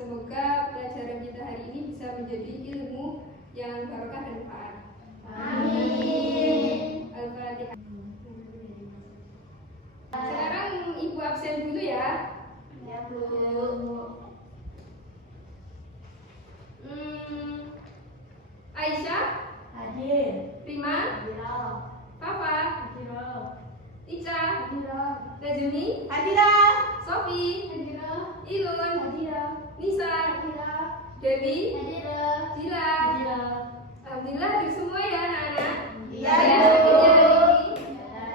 semoga pelajaran kita hari ini bisa menjadi ilmu yang barokah dan manfaat. Amin. Al-Fatihah. Sekarang Ibu absen dulu ya. Ya, Bu. Aisyah, Hadir. Prima, Hadir. Papa, Hadir. Ica, Hadir. Najuni, Hadir. Sofi, Hadir. Ilun, Hadir. Nisa, Hadir. Dewi, Hadir. Zila. Hadir. Alhamdulillah hadir semua ya anak-anak. Iya, Ya, Bu. hari ini. Ya.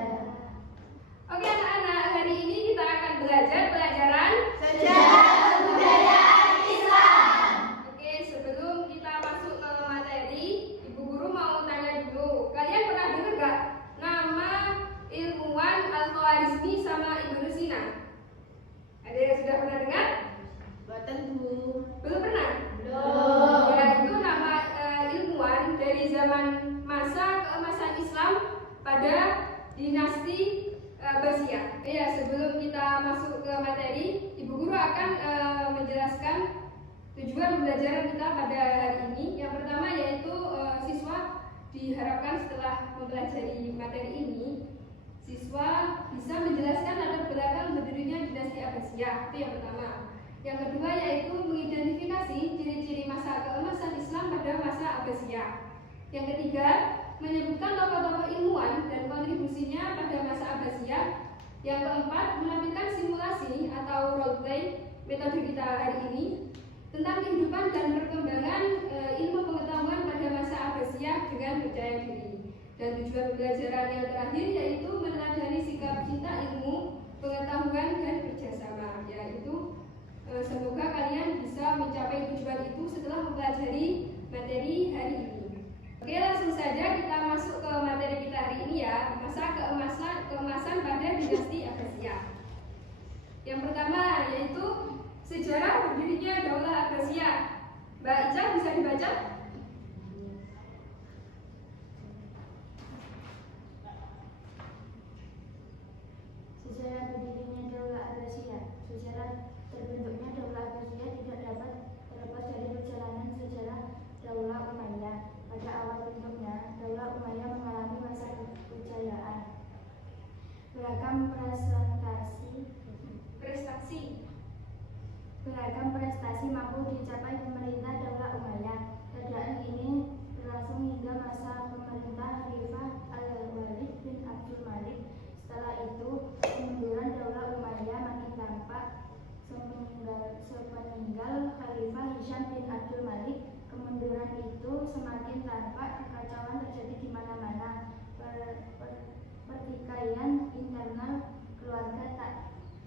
Oke anak-anak, hari ini kita akan belajar pelajaran Sejarah kebudayaan Islam. Oke, sebelum kita masuk ke materi, Ibu Guru mau tanya dulu. Kalian pernah dengar gak nama ilmuwan Al-Khwarizmi sama Ibnu Sina? Ada yang sudah pernah dengar? Boten, Bu. Belum pernah? Belum. Ya, itu nama ilmuwan dari zaman masa keemasan Islam pada dinasti Abbasiyah. Ya, sebelum kita masuk ke materi, Ibu Guru akan menjelaskan tujuan pembelajaran kita pada hari ini. Yang pertama yaitu siswa diharapkan setelah mempelajari materi ini, siswa bisa menjelaskan latar belakang berdirinya dinasti Abbasiyah. Itu yang pertama. Yang kedua yaitu mengidentifikasi ciri-ciri masa keemasan Islam pada masa Abbasiyah. Yang ketiga, menyebutkan tokoh-tokoh ilmuwan dan kontribusinya pada masa Abbasiyah. Yang keempat, menampilkan simulasi atau role play metode kita hari ini tentang kehidupan dan perkembangan ilmu pengetahuan pada masa Abbasiyah dengan percaya diri. Dan tujuan pembelajaran yang terakhir yaitu meneladani sikap cinta ilmu, pengetahuan dan kerjasama. Yaitu semoga kalian bisa mencapai tujuan itu setelah mempelajari materi hari ini. Oke, langsung saja kita masuk ke materi kita hari ini ya, masa keemasan pada dinasti Abbasiyah. Yang pertama yaitu sejarah berdirinya Daulah Abbasiyah. Mbak Ica bisa dibaca? Sejarah berdirinya Daulah Abbasiyah. Sejarah terbentuknya Daulah Abbasiyah tidak dapat terlepas dari perjalanan sejarah Daulah Umayyah. Pada awal bentuknya, Daulah Umayyah mengalami masa kejayaan. Beragam prestasi mampu dicapai pemerintah Daulah Umayyah. Keadaan ini berlangsung hingga masa pemerintah Khalifah Al-Walid bin Abdul Malik. Setelah itu, kemunduran Daulah Umayyah makin tampak. Sepeninggal Khalifah Hisham bin Abdul Malik, kemunduran itu semakin tampak. Kekacauan terjadi di mana-mana. Pertikaian internal keluarga tak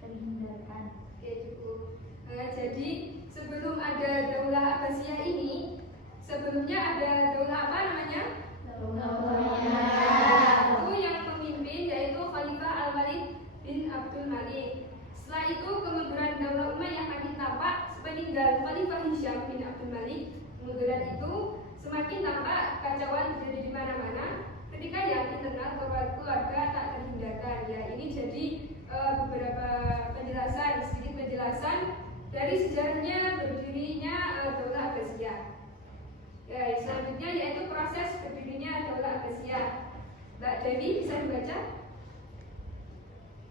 terhindarkan. Oke, cukup. Jadi sebelum ada Daulah Abbasiyah ini, sebelumnya ada Daulah apa namanya? Daulah Umayyah. Itu yang pemimpin yaitu Khalifah Al-Walid bin Abdul Malik. Setelah itu kemunduran Daulah Umayyah makin tampak. Sepeninggal Khalifah Hisham bin Abdul Malik, kemunduran itu semakin tampak. Kekacauan terjadi di mana-mana. Ketika yang internal keluarga tak terhindarkan. Ya, ini jadi beberapa penjelasan, sedikit penjelasan dari sejarahnya berdirinya Daulah Abbasiyah. Ya, selanjutnya yaitu proses berdirinya Daulah Abbasiyah. Mbak Dewi bisa dibaca?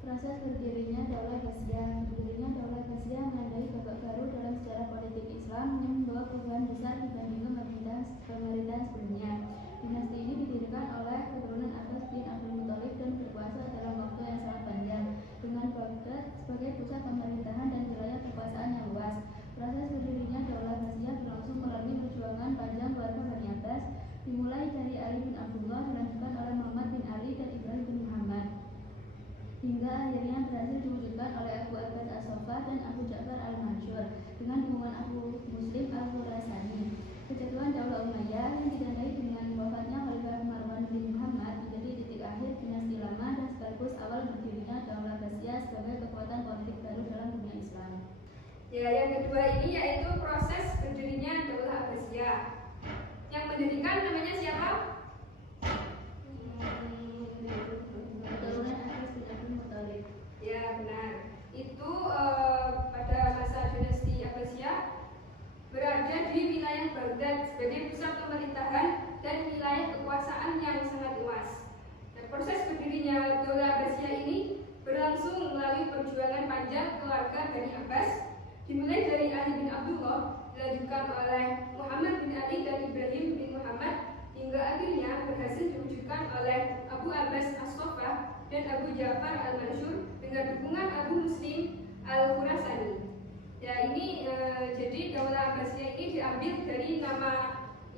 Proses berdirinya Daulah Abbasiyah. Berdirinya Daulah Abbasiyah menandai babak baru dalam sejarah politik Islam yang membawa perubahan besar dibandingkan pemerintahan sebelumnya. Dinasti ini didirikan oleh keturunan Abbas bin Abdul Muthalib dan berkuasa dalam waktu yang sangat panjang, dengan Baghdad sebagai pusat pemerintahan dan wilayah kekuasaan yang luas. Proses berdirinya Daulah Abbasiyah berlangsung melalui perjuangan panjang keluarga Bani Abbas, dimulai dari Ali bin Abdullah, dilanjutkan oleh Muhammad bin Ali dan Ibrahim bin Muhammad, hingga akhirnya berhasil diwujudkan oleh Abu Abbas As-Saffah dan Abu Ja'far Al-Mansur dengan dukungan Abu Muslim Al-Khurasani. Kejatuhan Daulah Umayyah yang ditandai dengan wafatnya Khalifah Marwan bin Muhammad menjadi titik akhir dinasti lama dan sekaligus awal berdirinya Daulah Abbasiyah sebagai kekuatan politik baru dalam dunia Islam. Ya, yang kedua ini yaitu proses berdirinya Daulah Abbasiyah. Yang mendirikan namanya siapa? Keturunan Abbas bin Abdul Muthalib. Ya, benar. Itu pada masa dinasti Abbasiyah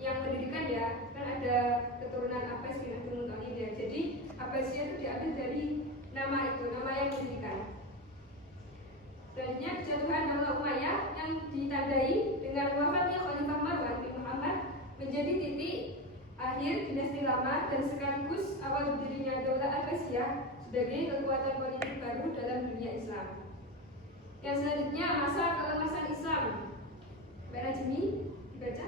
yang mendirikan ya, kan ada keturunan Abbas bin Abdul Muthalib ya. Jadi Abbasiyah itu diambil dari nama itu, nama yang mendirikan. Selanjutnya kejatuhan Daulah Umayyah yang ditandai dengan wafatnya Khalifah Marwan bin Muhammad menjadi titik akhir dinasti lama dan sekaligus awal berdirinya Daulah Abbasiyah sebagai kekuatan politik baru dalam dunia Islam. Yang selanjutnya masa keemasan Islam. Mbak Najmi dibaca.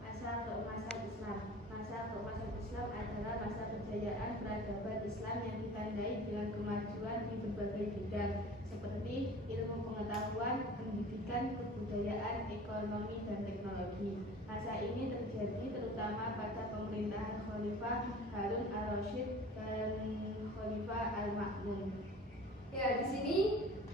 Masa keemasan Islam. Masa keemasan Islam adalah masa kejayaan peradaban Islam yang ditandai dengan kemajuan di berbagai bidang seperti ilmu pengetahuan, pendidikan, kebudayaan, ekonomi, dan teknologi. Masa ini terjadi terutama pada pemerintahan Khalifah Harun al-Rasyid dan Khalifah al-Ma'mun. Ya, di sini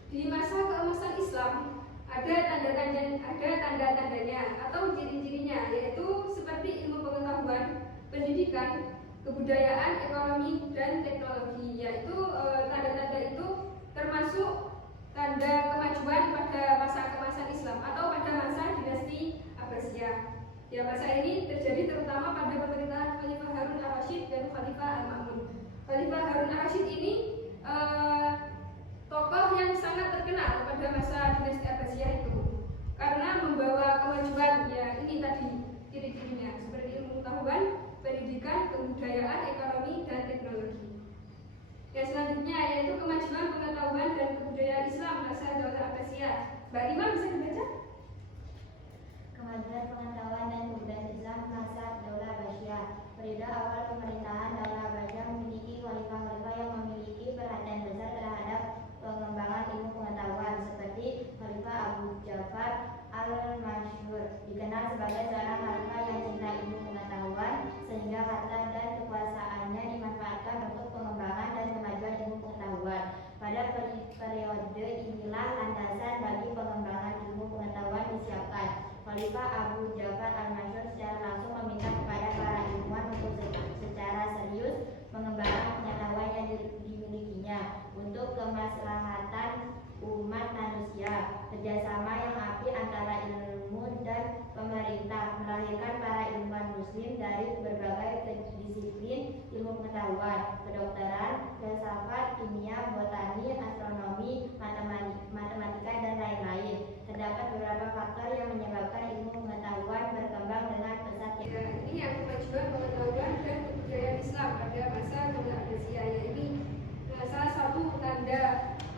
di masa keemasan Islam ada tanda-tandanya atau ciri-cirinya, yaitu seperti ilmu pengetahuan, pendidikan, kebudayaan, ekonomi, dan teknologi. Yaitu tanda-tanda itu termasuk tanda kemajuan pada masa keemasan Islam atau pada masa dinasti Abbasiyah. Ya, masa ini terjadi terutama pada pemerintahan Khalifah Harun al-Rasyid dan Khalifah al-Ma'mun. Khalifah Harun al-Rasyid ini tokoh yang sangat terkenal pada masa dinasti Abbasiyah itu karena membawa kemajuan, ya ini tadi ciri-cirinya seperti ilmu pengetahuan, pendidikan, kebudayaan, ekonomi, dan teknologi. Yang selanjutnya yaitu kemajuan pengetahuan dan kebudayaan Islam masa Daulah Abbasiyah. Mbak Rima bisa dibaca? Kemajuan pengetahuan dan kebudayaan Islam masa Daulah Abbasiyah. Pada awal pemerintahan Daulah Abbasiyah memiliki khalifah-khalifah yang memiliki perhatian besar terhadap pengembangan ilmu pengetahuan seperti Khalifah Abu Ja'far al-Mansur, dikenal sebagai seorang khalifah yang cinta ilmu pengetahuan sehingga harta dan kekuasaannya dimanfaatkan untuk pengembangan dan kemajuan ilmu pengetahuan. Pada periode inilah landasan bagi pengembangan ilmu pengetahuan disiapkan. Khalifah Abu Ja'far al-Mansur secara langsung meminta kepada para ilmuwan untuk secara serius mengembangkan pengetahuan yang dimilikinya untuk kemaslahatan umat manusia. Kerjasama yang apik antara ilmu dan pemerintah melahirkan para ilmuwan muslim dari berbagai disiplin ilmu pengetahuan, kedokteran, filsafat, kimia, botani, astronomi, matematika, dan lain-lain. Terdapat beberapa faktor yang menyebabkan ilmu pengetahuan berkembang dengan pesat. Ya, ini yang kemajuan pengetahuan dan kebudayaan Islam pada masa Daulah Abbasiyah, yaitu salah satu tanda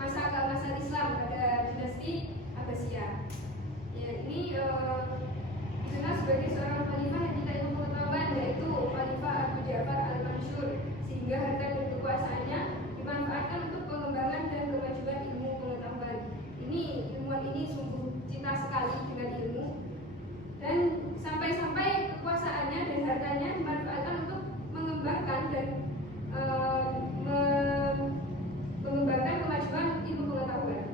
masa keemasan Islam pada dinasti Abbasiyah. Ya, ini dikenal sebagai seorang khalifah yang cinta ilmu pengetahuan, yaitu Khalifah Abu Ja'far al-Mansur, sehingga harta dan kekuasaannya dimanfaatkan untuk pengembangan dan kemajuan ilmu pengetahuan. Ini ilmuwan ini sungguh cinta sekali dengan ilmu dan sampai-sampai kekuasaannya dan hartanya dimanfaatkan untuk mengembangkan dan mengembangkan kemajuan ilmu pengetahuan.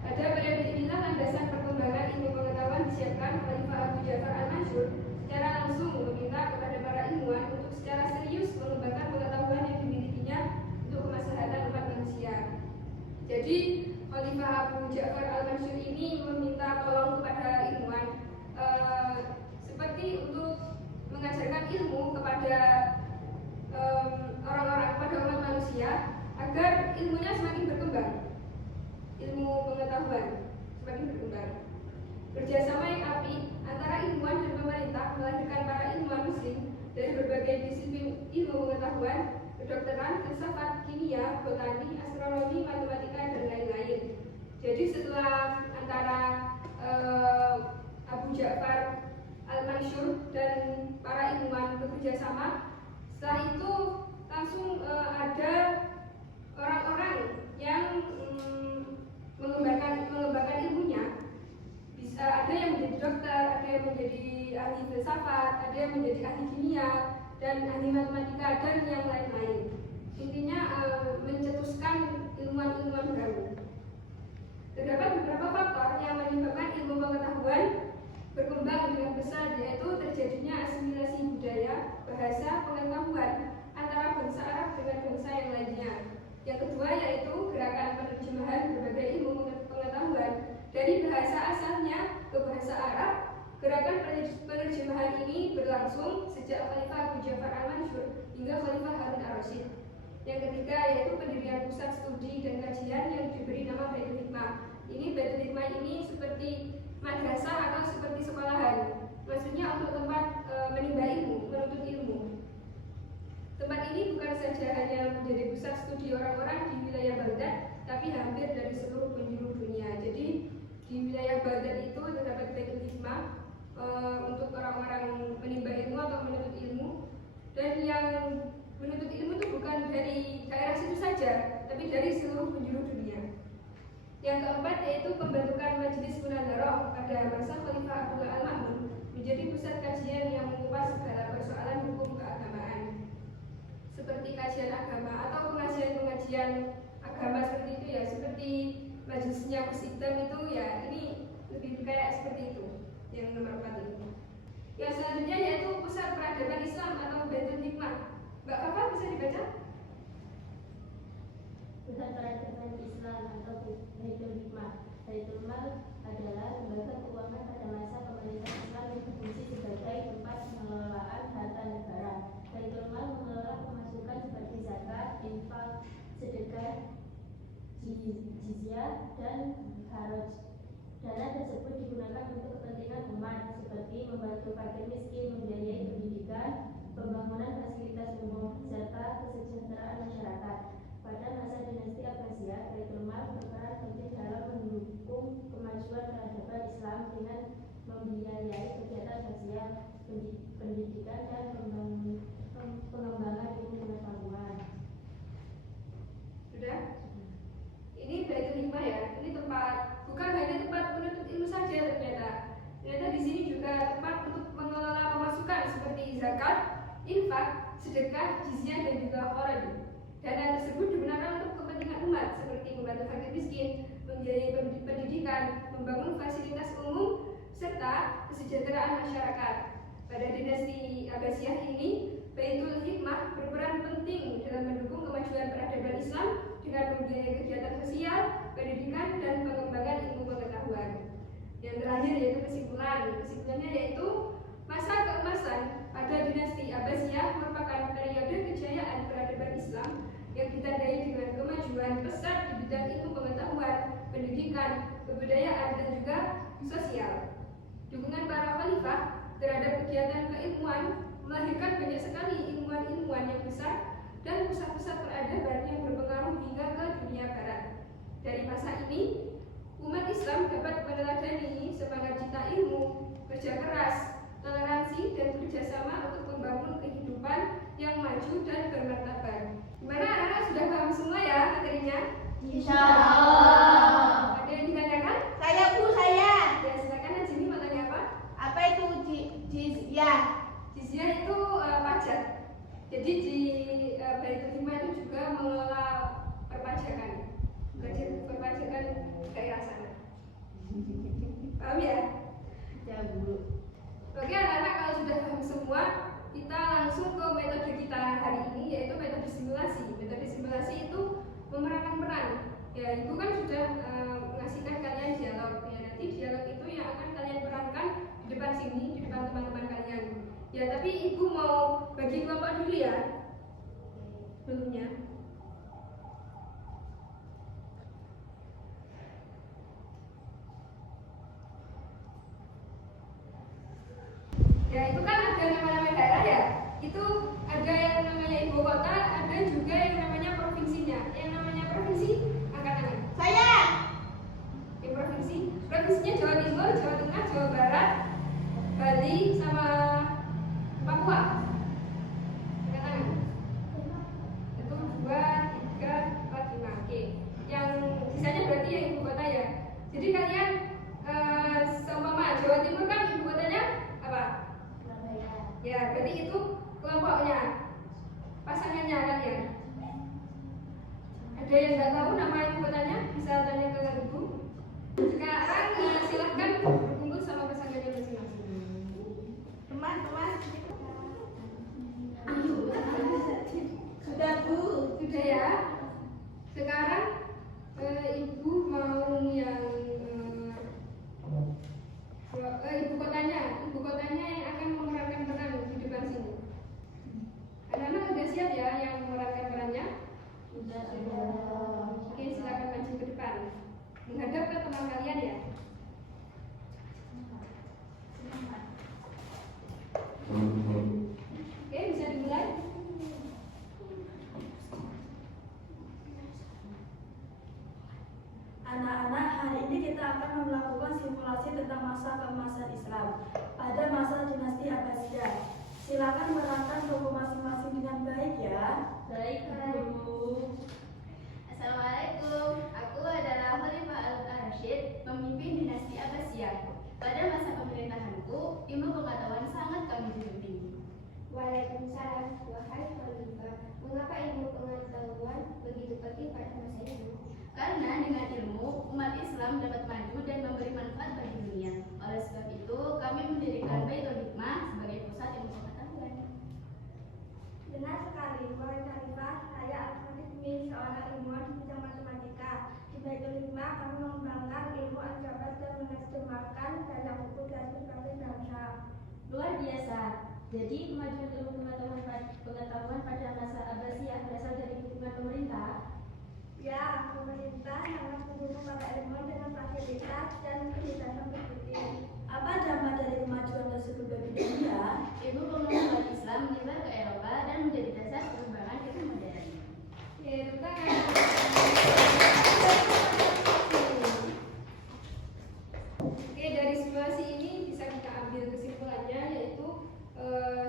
Pada periode inilah landasan perkembangan ilmu pengetahuan disiapkan. Khalifah Abu Ja'far al-Mansur secara langsung meminta kepada para ilmuwan untuk secara serius mengembangkan pengetahuan yang dimilikinya untuk kemaslahatan umat manusia. Jadi Khalifah Abu Ja'far al-Mansur ini meminta tolong kepada ilmuwan seperti untuk mengajarkan ilmu kepada orang-orang, kepada umat manusia agar ilmunya semakin berkembang, ilmu pengetahuan semakin berkembang. Kerjasama yang apik antara ilmuwan dan pemerintah melahirkan para ilmuwan muslim dari berbagai disiplin ilmu pengetahuan, kedokteran, filsafat, kimia, botani, astronomi, matematika, dan lain-lain. Jadi setelah antara Abu Ja'far al-Mansur dan para ilmuwan bekerja sama, setelah itu langsung ada orang-orang yang mengembangkan ilmunya. Bisa ada yang menjadi dokter, ada yang menjadi ahli filsafat, ada yang menjadi ahli kimia dan ahli matematika, dan yang lain-lain. Intinya mencetuskan ilmuwan-ilmuwan baru. Terdapat beberapa faktor yang menyebabkan ilmu pengetahuan berkembang dengan pesat, yaitu terjadinya asimilasi budaya, bahasa, pengetahuan antara bangsa Arab dengan bangsa yang lainnya. Yang kedua yaitu gerakan penerjemahan berbagai ilmu pengetahuan dari bahasa asalnya ke bahasa Arab berlangsung sejak Khalifah Abu Ja'far al-Mansur hingga Khalifah Harun ar-Rasyid. Yang ketiga yaitu pendirian pusat studi dan kajian yang diberi nama Baitul Hikmah. Ini Baitul Hikmah ini seperti madrasah atau seperti sekolahan. Maksudnya untuk tempat menimba ilmu, menuntut ilmu. Tempat ini bukan saja hanya menjadi pusat studi orang-orang di wilayah Baghdad, tapi hampir dari seluruh penjuru dunia. Jadi di wilayah Baghdad itu terdapat Baitul Hikmah untuk orang-orang menimba ilmu atau menuntut ilmu. Dan yang menuntut ilmu itu bukan dari daerah situ saja, tapi dari seluruh penjuru dunia. Yang keempat yaitu pembentukan Majelis Munadharah pada masa Khalifah Abdullah Al-Ma'mun menjadi pusat kajian yang mengupas segala persoalan hukum keagamaan, seperti kajian agama atau pengajian-pengajian agama seperti itu ya, seperti majelisnya Mus'idam itu ya, ini lebih kayak seperti itu. Yang nomor 4 itu. Yang selanjutnya yaitu pusat peradaban Islam atau Baitul Hikmah. Mbak Fafa bisa dibaca? Pusat peradaban Islam atau Baitul Hikmah. Baitul Mal adalah lembaga keuangan pada masa pemerintah Islam yang berfungsi sebagai tempat pengelolaan harta negara. Baitul Mal mengelola pemasukan seperti zakat, infak, sedekah, jizyah, dan haraj. Dana tersebut digunakan untuk kepentingan umat seperti membantu fakir miskin, membiayai pendidikan, pembangunan fasilitas umum, serta kesejahteraan masyarakat. Pada masa dinasti Abbasiyah, Baitul Mal berperan penting dalam mendukung kemajuan peradaban Islam dengan membiayai kegiatan sosial, pendidikan, dan pengembangan ilmu pengetahuan. Sudah? Ini Baitul Hikmah ya. Ini tempat bukan hanya tempat menuntut ilmu saja ternyata. Ternyata di sini juga tempat untuk mengelola pemasukan seperti zakat, infak, sedekah, jizyah, dan juga kharaj. Dana tersebut digunakan untuk kepentingan umat seperti membantu fakir miskin, membiayai pendidikan, membangun fasilitas umum, serta kesejahteraan masyarakat. Pada dinasti Abbasiyah ini, Baitul Hikmah berperan penting dalam mendukung kemajuan peradaban Islam dengan membiayai kegiatan sosial, pendidikan, dan pengembangan ilmu pengetahuan. Yang terakhir yaitu kesimpulannya yaitu masa keemasan pada dinasti Abbasiyah merupakan periode kejayaan peradaban Islam yang ditandai dengan kemajuan pesat di bidang ilmu pengetahuan, pendidikan, kebudayaan, dan juga sosial. Dukungan para khalifah terhadap kegiatan keilmuan melahirkan banyak sekali ilmuwan-ilmuwan yang besar dan pusat-pusat peradaban yang berpengaruh hingga ke dunia barat. Dari masa ini, umat Islam dapat meneladani semangat cinta ilmu, kerja keras, toleransi, dan kerjasama untuk membangun kehidupan yang maju dan bermartabat. Gimana anak-anak sudah paham semua ya materinya? Insya Allah. Ada yang ditanyakan? Saya Bu, saya. Ya silakan Najmi mau tanya apa? Apa itu jizyah? Jizyah itu pajak. Jadi di Baitul Hikmah itu juga mengelola perpajakan, perpajakan daerah sana. Paham ya? Ya Bu. Oke anak-anak, kalau sudah paham semua, kita langsung ke metode kita hari ini, yaitu metode simulasi. Metode simulasi itu memerankan peran. Ya, Ibu kan sudah mengasihkan kalian dialog. Ya, nanti dialog itu yang akan kalian perankan di depan sini, di depan teman-teman kalian. Ya, tapi Ibu mau bagi kelompok dulu ya. Sebelumnya. Ya, itu kan ada nama-nama daerah ya. Itu ada yang namanya ibu kota, ada juga yang namanya provinsinya. Yang namanya provinsi, angkat tangan. Saya. Yang provinsinya Jawa Timur, Jawa Tengah, Jawa Barat, Bali, sama Papua. Angkat tangan. Itu 2, 3, 4, 5. Oke. Yang sisanya berarti yang ibu kota ya. Jadi kalian seumpama Jawa Timur kan ibu kotanya apa? Ya, berarti itu kelompoknya, pasangannya kalian. Ada yang nggak tahu nama ibu kotanya? Bisa tanya ke ibu. Sekarang silahkan berkumpul sama pasangannya masing-masing. Teman-teman. Sudah Bu, sudah ya. Sekarang ibu mau yang ibu kotanya yang akan memerankan peran di juga ke teman kalian ya. Oke, bisa dimulai. Anak-anak, hari ini kita akan melakukan simulasi tentang masa keemasan Islam pada masa dinasti Abbasiyah. Silakan menerangkan toko masing-masing dengan baik ya. Baik, Guru. Assalamualaikum. Aku adalah Khalifah Al-Rashid, pemimpin dinasti Abbasiyah. Pada masa pemerintahanku, ilmu pengetahuan sangat kami junjung tinggi. Waalaikumsalam, wahai Khalifah. Mengapa ilmu pengetahuan begitu penting pada masa itu? Karena dengan ilmu, umat Islam dapat maju dan memberi manfaat bagi dunia. Oleh sebab itu, kami mendirikan Baitul Hikmah sebagai pusat ilmu pengetahuan. Benar sekali, wahai Khalifah. Saya Al-Fatih bin seorang ilmuwan di bidang matematika. Di Baitul Hikmah kami mengembangkan ilmu aljabar dan menerjemahkan dalam buku dari berbagai bangsa. Luar biasa. Jadi kemajuan ilmu pengetahuan pada masa Abbasiyah berasal dari dukungan pemerintah. Ya, pemerintah sangat mendukung para ilmuwan dengan fasilitas dan kebebasan berpikir. Apa dampak dari kemajuan tersebut bagi dunia? Ilmu pengetahuan Islam menyebar ke Eropa dan menjadi dasar pengembangan ilmu modern. Oke, tepuk tangan. Oke, dari simulasi ini bisa kita ambil kesimpulannya, yaitu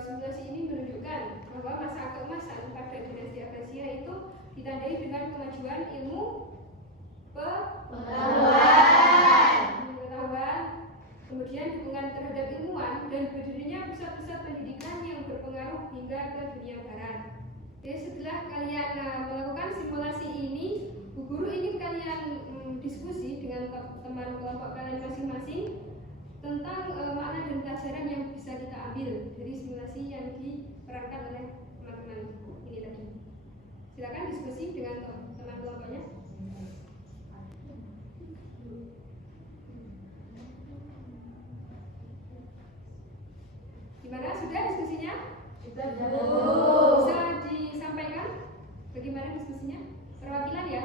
simulasi ini menunjukkan bahwa masa keemasan pada dinasti Abbasiyah itu ditandai dengan kemajuan ilmu pengetahuan, kemudian dukungan terhadap ilmuwan dan berdirinya pusat-pusat pendidikan yang berpengaruh hingga ke dunia barat. Jadi setelah kalian melakukan simulasi ini, Bu Guru ingin kalian diskusi dengan teman kelompok kalian masing-masing tentang makna dan pelajaran yang bisa kita ambil dari simulasi yang diperankan oleh teman-teman ini tadi. Silakan diskusi dengan teman kelompoknya. Gimana, sudah diskusinya? Sudah. Bisa disampaikan bagaimana diskusinya? Perwakilan ya?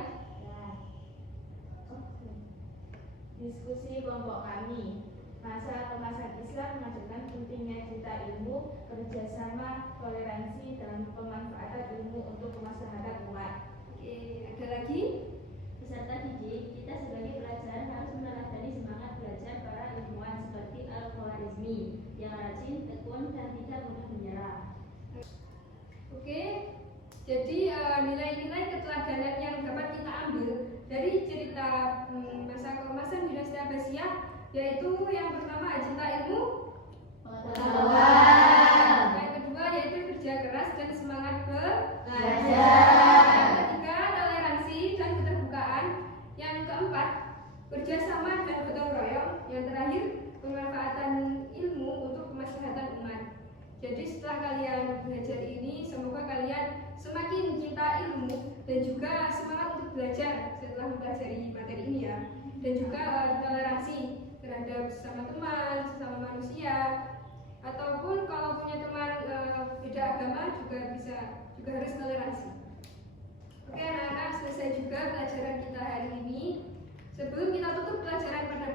Diskusi kelompok kami. Masa keemasan Islam mengajarkan pentingnya cinta ilmu, kerjasama, toleransi, dan pemanfaatan ilmu untuk kemaslahatan umat. Oke, ada lagi? Peserta didik, kita sebagai pelajar harus meneladani semangat belajar para ilmuwan seperti Al-Khwarizmi yang rajin, tekun, dan tidak mudah menyerah. Oke, jadi nilai-nilai keteladanan yang dapat kita ambil dari cerita masa keemasan dinasti Abbasiyah, yaitu yang pertama cinta ilmu, yang kedua yaitu kerja keras dan semangat belajar, yang ketiga toleransi dan keterbukaan, yang keempat kerjasama dan gotong royong, yang terakhir pemanfaatan ilmu untuk kemaslahatan umat. Jadi setelah kalian belajar ini, semoga kalian semakin cinta ilmu dan juga semangat untuk belajar setelah mempelajari materi ini ya, dan juga toleransi terhadap sesama teman, sesama manusia, ataupun kalau punya teman beda agama juga harus toleransi. Oke anak-anak, selesai juga pelajaran kita hari ini. Sebelum kita tutup pelajaran pada